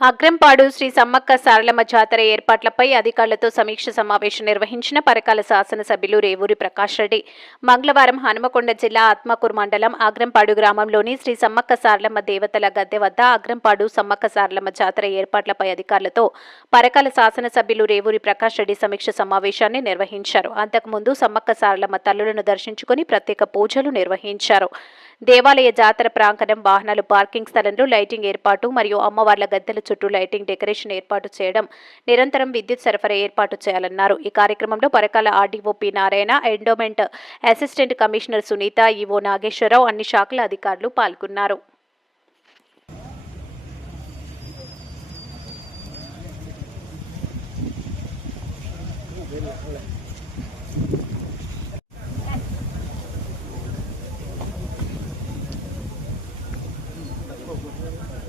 అగ్రంపాడు శ్రీ సమ్మక్క సారలమ్మ జాతర ఏర్పాట్లపై అధికారులతో సమీక్ష సమావేశం నిర్వహించిన పరకాల శాసనసభ్యులు రేవూరి ప్రకాష్ రెడ్డి. మంగళవారం హనుమకొండ జిల్లా ఆత్మకూరు మండలం అగ్రంపాడు గ్రామంలోని శ్రీ సమ్మక్క సారలమ్మ దేవతల గద్దె వద్ద అగ్రంపాడు సమ్మక్క సారలమ్మ జాతర ఏర్పాట్లపై అధికారులతో పరకాల శాసనసభ్యులు రేవూరి ప్రకాష్ రెడ్డి సమీక్ష సమావేశాన్ని నిర్వహించారు. అంతకుముందు సమ్మక్క సారలమ్మ తల్లులను దర్శించుకుని ప్రత్యేక పూజలు నిర్వహించారు. దేవాలయ జాతర ప్రాంగణం వాహనాలు పార్కింగ్ స్థలంలో లైటింగ్ ఏర్పాటు మరియు అమ్మవార్ల గద్దెలు చుట్టూ లైటింగ్ డెకరేషన్ ఏర్పాటు చేయడం నిరంతరం విద్యుత్ సరఫరా ఏర్పాటు చేయాలన్నారు. ఈ కార్యక్రమంలో Parakala RDO P Narayana endowment assistant commissioner Sunitha EO Nageswara Rao అన్ని శాఖల అధికారులు పాల్గొన్నారు.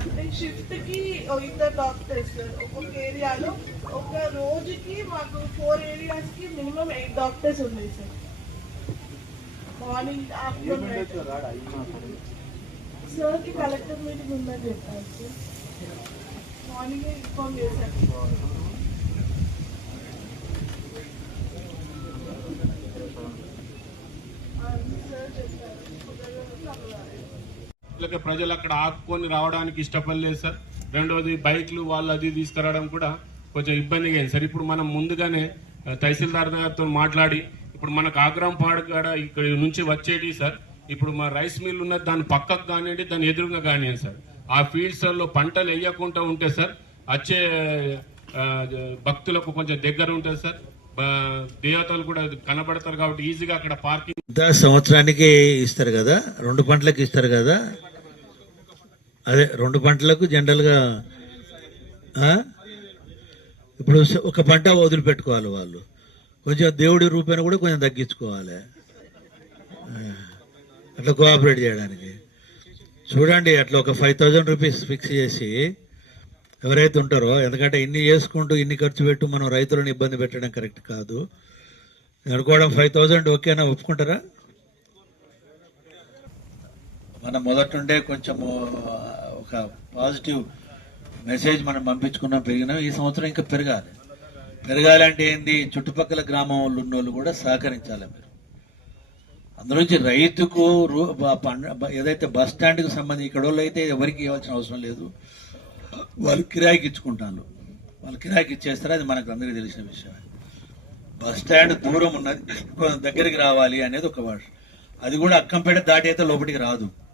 అంటే షిఫ్ట్ కి ఇద్దరు డాక్టర్స్ ఒక్కొక్క ఏరియాలో ఒక రోజుకి మాకు ఫోర్ ఏరియాస్ కి మినిమం ఎయిట్ డాక్టర్స్ ఉన్నాయి సార్ మార్నింగ్ ఆఫ్టర్నూన్ సార్ కి కలెక్టర్ మీటింగ్ ఉందని చెప్పారు సార్ మార్నింగ్ ఇన్ఫార్మ్ చేశారు లేక ప్రజలు అక్కడ ఆపుకొని రావడానికి ఇష్టపడలేదు సార్. రెండవది బైక్లు వాళ్ళు అది తీసుకురావడం కూడా కొంచెం ఇబ్బందిగా అయింది సార్. ఇప్పుడు మనం ముందుగానే తహసీల్దార్ గారితో మాట్లాడి ఇప్పుడు మనకు ఆగ్రాంపాడు కాడ ఇక్కడ నుంచి వచ్చేది సార్. ఇప్పుడు మా రైస్ మిల్ ఉన్నది దాని పక్కకు కానివ్వండి దాని ఎదురుగా కానివ్వండి సార్. ఆ ఫీల్డ్స్లో పంటలు వేయకుండా ఉంటే సార్ వచ్చే భక్తులకు కొంచెం దగ్గర ఉంటుంది సార్ దేవతలు కూడా కనబడతారు కాబట్టి ఈజీగా అక్కడ పార్కింగ్ సంవత్సరానికి ఇస్తారు కదా రెండు పంటలకు ఇస్తారు కదా అదే రెండు పంటలకు జనరల్గా ఇప్పుడు ఒక పంట వదిలిపెట్టుకోవాలి వాళ్ళు. కొంచెం దేవుడి రూపాయన కూడా కొంచెం తగ్గించుకోవాలి. అట్లా కోఆపరేట్ చేయడానికి. చూడండి అట్లా ఒక ఫైవ్ థౌజండ్ రూపీస్ ఫిక్స్ చేసి ఎవరైతే ఉంటారో ఎందుకంటే ఇన్ని చేసుకుంటూ ఇన్ని ఖర్చు పెట్టు మనం రైతులను ఇబ్బంది పెట్టడం కరెక్ట్ కాదు. అనుకోవడం ఫైవ్ థౌజండ్ ఓకేనా? ఒప్పుకుంటారా? మనం మొదటుండే కొంచెం ఒక పాజిటివ్ మెసేజ్ మనం పంపించుకున్నాం పెరిగినాం. ఈ సంవత్సరం ఇంకా పెరగాలి. పెరగాలంటే ఏంది? చుట్టుపక్కల గ్రామం వాళ్ళు ఉన్న వాళ్ళు కూడా సహకరించాలి మీరు. అందులోంచి రైతుకు రూ- ఏదైతే బస్ స్టాండ్కి సంబంధించి ఇక్కడ వాళ్ళు అయితే ఎవరికి ఇవ్వాల్సిన అవసరం లేదు. వాళ్ళు కిరాయికి ఇచ్చుకుంటాను వాళ్ళు కిరాయికి ఇచ్చేస్తారు. అది మనకు అందరికీ తెలిసిన విషయం బస్ స్టాండ్ దూరం ఉన్నది దగ్గరికి రావాలి అనేది ఒక వర్డ్. అది కూడా అక్కంపేట దాటి అయితే లోపలికి రాదు.